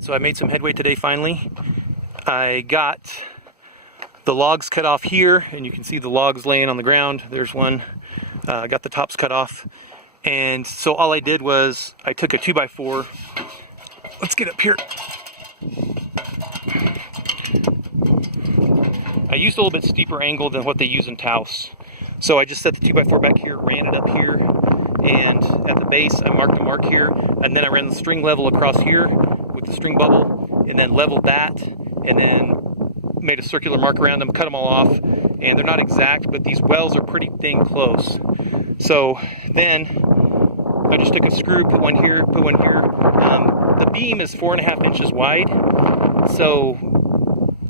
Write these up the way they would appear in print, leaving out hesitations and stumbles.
So I made some headway today finally. I got the logs cut off here, and you can see the logs laying on the ground. There's one. I got the tops cut off. And so all I did was I took a 2x4. Let's get up here. I used a little bit steeper angle than what they use in Taos. So I just set the 2x4 back here, ran it up here, and at the base I marked a mark here, and then I ran the string level across here with the string bubble, and then leveled that, and then made a circular mark around them, cut them all off, and they're not exact, but these wells are pretty thin close. So then I just took a screw, put one here, put one here. The beam is 4.5 inches wide, so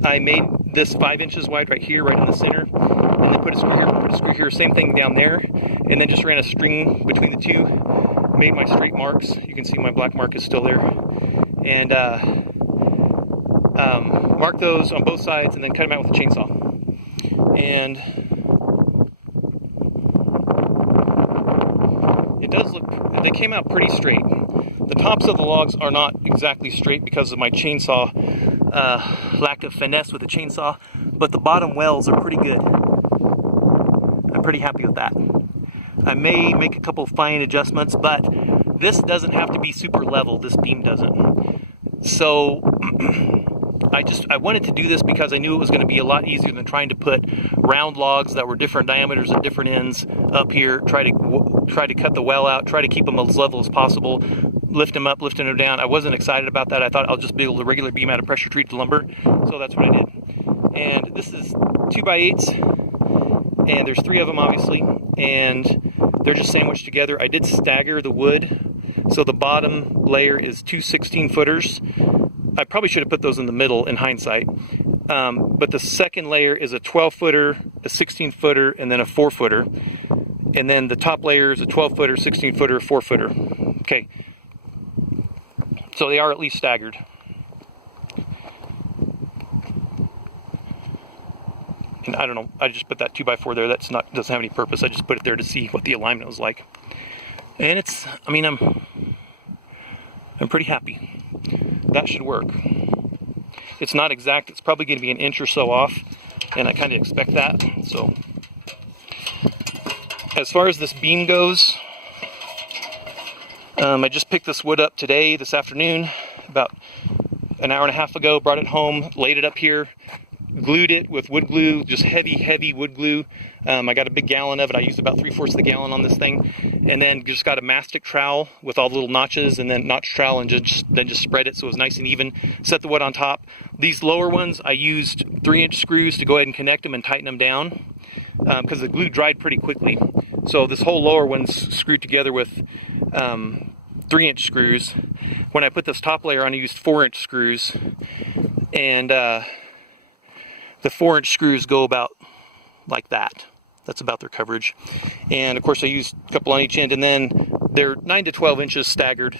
I made this 5 inches wide right here, right in the center, and then put a screw here, same thing down there, and then just ran a string between the two, made my straight marks. You can see my black mark is still there, and mark those on both sides, and then cut them out with a chainsaw. And it does look, they came out pretty straight. The tops of the logs are not exactly straight because of my chainsaw lack of finesse with the chainsaw, but the bottom wells are pretty good. I'm pretty happy with that. I may make a couple fine adjustments, but this doesn't have to be super level. This beam doesn't. So I wanted to do this because I knew it was going to be a lot easier than trying to put round logs that were different diameters at different ends up here, try to cut the well out, try to keep them as level as possible, lift them up, lifting them down. I wasn't excited about that. I thought I'll just build a regular beam out of pressure treated lumber. So that's what I did. And this is 2x8s, and there's 3 of them obviously, and they're just sandwiched together. I did stagger the wood, so the bottom layer is 2 16-footers. I probably should have put those in the middle in hindsight, but the second layer is a 12-footer, a 16-footer, and then a 4-footer, and then the top layer is a 12-footer, 16-footer, 4-footer. Okay, so they are at least staggered. And I don't know, I just put that 2x4 there. Doesn't have any purpose. I just put it there to see what the alignment was like. And it's, I mean, I'm pretty happy. That should work. It's not exact. It's probably going to be an inch or so off, and I kind of expect that. So as far as this beam goes, I just picked this wood up today, this afternoon, about an hour and a half ago, brought it home, laid it up here, glued it with wood glue, just heavy wood glue. I got a big gallon of it. I used about 3/4 of the gallon on this thing, and then just got a mastic trowel with all the little notches, and then notch trowel, and then just spread it so it was nice and even. Set the wood on top. These lower ones, I used 3-inch screws to go ahead and connect them and tighten them down because the glue dried pretty quickly. So this whole lower one's screwed together with 3-inch screws. When I put this top layer on, I used 4-inch screws, and the 4-inch screws go about like that. That's about their coverage. And of course I used a couple on each end, and then they're 9 to 12 inches staggered.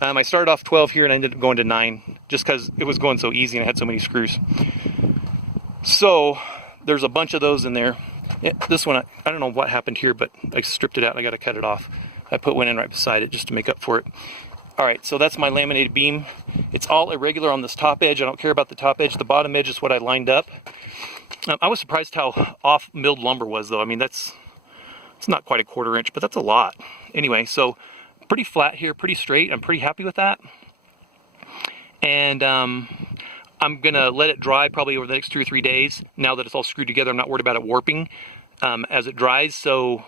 I started off 12 here and I ended up going to 9 just because it was going so easy and I had so many screws. So there's a bunch of those in there. This one, I don't know what happened here, but I stripped it out and I got to cut it off. I put one in right beside it just to make up for it. Alright, so that's my laminated beam. It's all irregular on this top edge. I don't care about the top edge. The bottom edge is what I lined up. I was surprised how off milled lumber was, though. I mean, it's not quite a 1/4 inch, but that's a lot. Anyway, so pretty flat here, pretty straight. I'm pretty happy with that. And I'm going to let it dry probably over the next 2 or 3 days. Now that it's all screwed together, I'm not worried about it warping as it dries. So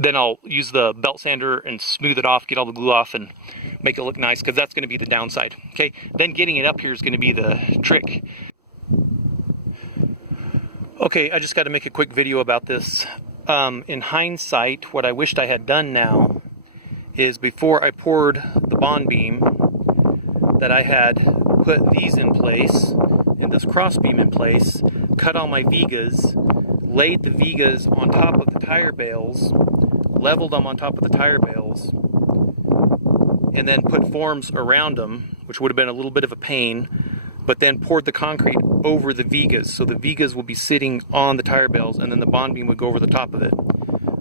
then I'll use the belt sander and smooth it off, get all the glue off, and make it look nice, because that's going to be the downside. Okay, then getting it up here is going to be the trick. Okay, I just got to make a quick video about this. In hindsight, what I wished I had done now is before I poured the bond beam, that I had put these in place, and this cross beam in place, cut all my Vigas, laid the Vigas on top of the tire bales, leveled them on top of the tire bales, and then put forms around them, which would have been a little bit of a pain, but then poured the concrete over the Vigas. So the Vigas will be sitting on the tire bales, and then the bond beam would go over the top of it.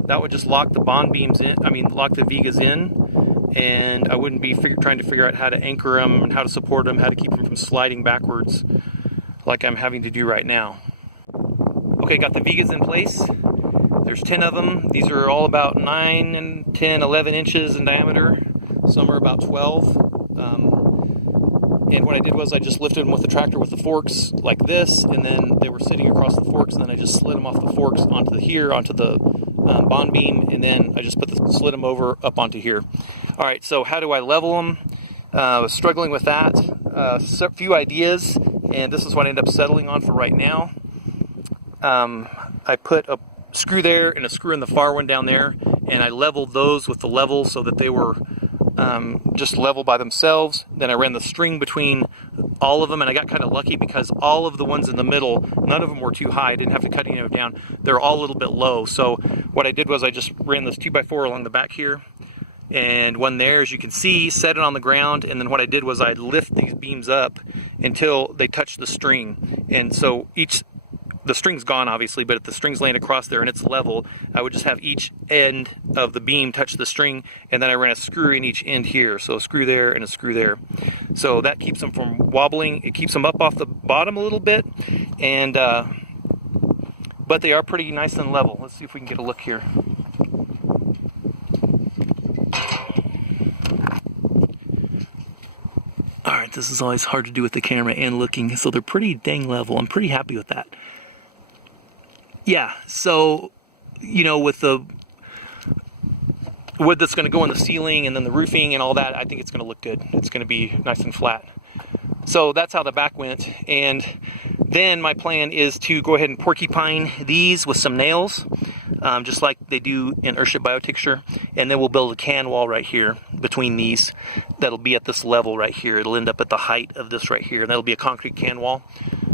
That would just lock the bond beams in, lock the Vigas in, and I wouldn't be trying to figure out how to anchor them and how to support them, how to keep them from sliding backwards like I'm having to do right now. Okay, got the Vigas in place. There's 10 of them. These are all about 9 and 10, 11 inches in diameter. Some are about 12. And what I did was I just lifted them with the tractor with the forks like this, and then they were sitting across the forks, and then I just slid them off the forks onto the bond beam, and then I just slid them over up onto here. All right, so how do I level them? I was struggling with that. A few ideas, and this is what I ended up settling on for right now. I put a screw there and a screw in the far one down there, and I leveled those with the level so that they were just level by themselves. Then I ran the string between all of them, and I got kind of lucky because all of the ones in the middle, none of them were too high. I didn't have to cut any of them down. They're all a little bit low. So what I did was I just ran this 2x4 along the back here, and one there, as you can see, set it on the ground, and then what I did was I lift these beams up until they touch the string. And so the string's gone obviously, but if the string's laying across there and it's level, I would just have each end of the beam touch the string, and then I ran a screw in each end here. So a screw there and a screw there. So that keeps them from wobbling. It keeps them up off the bottom a little bit, and but they are pretty nice and level. Let's see if we can get a look here. Alright, this is always hard to do with the camera and looking, so they're pretty dang level. I'm pretty happy with that. Yeah, so, you know, with the wood that's going to go in the ceiling and then the roofing and all that, I think it's going to look good. It's going to be nice and flat. So that's how the back went. And then my plan is to go ahead and porcupine these with some nails, just like they do in Earthship Biotixture. And then we'll build a can wall right here between these. That'll be at this level right here. It'll end up at the height of this right here. And that'll be a concrete can wall.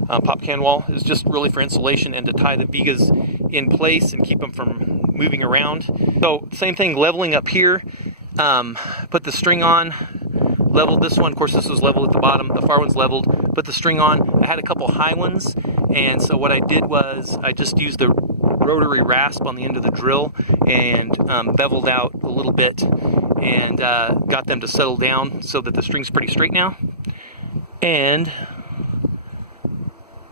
Pop can wall is just really for insulation and to tie the Vigas in place and keep them from moving around. So same thing, leveling up here. Put the string on, leveled this one. Of course, this was leveled at the bottom. The far one's leveled. Put the string on. I had a couple high ones, and so what I did was I just used the rotary rasp on the end of the drill and beveled out a little bit and got them to settle down so that the string's pretty straight now. And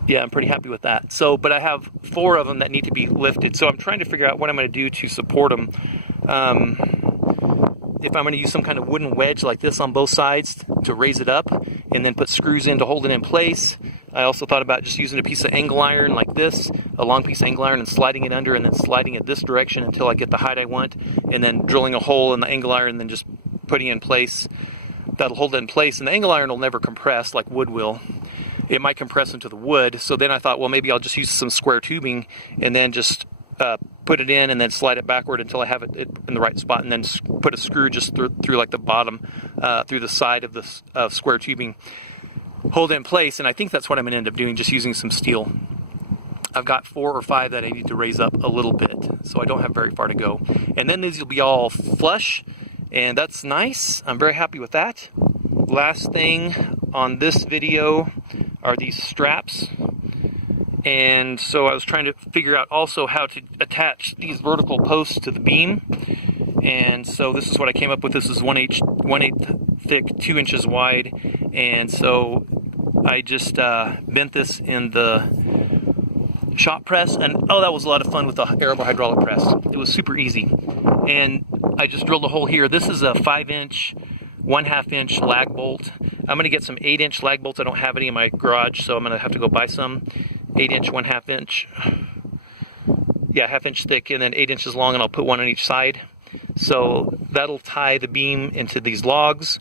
yeah, I'm pretty happy with that. So, but I have 4 of them that need to be lifted. So I'm trying to figure out what I'm going to do to support them. If I'm going to use some kind of wooden wedge like this on both sides to raise it up, and then put screws in to hold it in place. I also thought about just using a piece of angle iron like this, a long piece of angle iron, and sliding it under, and then sliding it this direction until I get the height I want, and then drilling a hole in the angle iron, and then just putting it in place. That'll hold it in place, and the angle iron will never compress like wood will. It might compress into the wood. So then I thought, well, maybe I'll just use some square tubing and then just put it in and then slide it backward until I have it in the right spot, and then put a screw just through like the bottom, through the side of the square tubing, hold it in place. And I think that's what I'm going to end up doing, just using some steel. I've got 4 or 5 that I need to raise up a little bit, so I don't have very far to go. And then these will be all flush, and that's nice. I'm very happy with that. Last thing on this video are these straps. And so I was trying to figure out also how to attach these vertical posts to the beam. And so this is what I came up with. This is 1/8 thick, 2 inches wide. And so I just bent this in the shop press, and oh, that was a lot of fun with the Airable hydraulic press. It was super easy. And I just drilled a hole here. This is a 5-inch, 1/2 inch lag bolt. I'm going to get some 8-inch lag bolts. I don't have any in my garage, so I'm going to have to go buy some. 8-inch, 1/2 inch. Yeah, 1/2 inch thick, and then 8 inches long, and I'll put one on each side. So that'll tie the beam into these logs.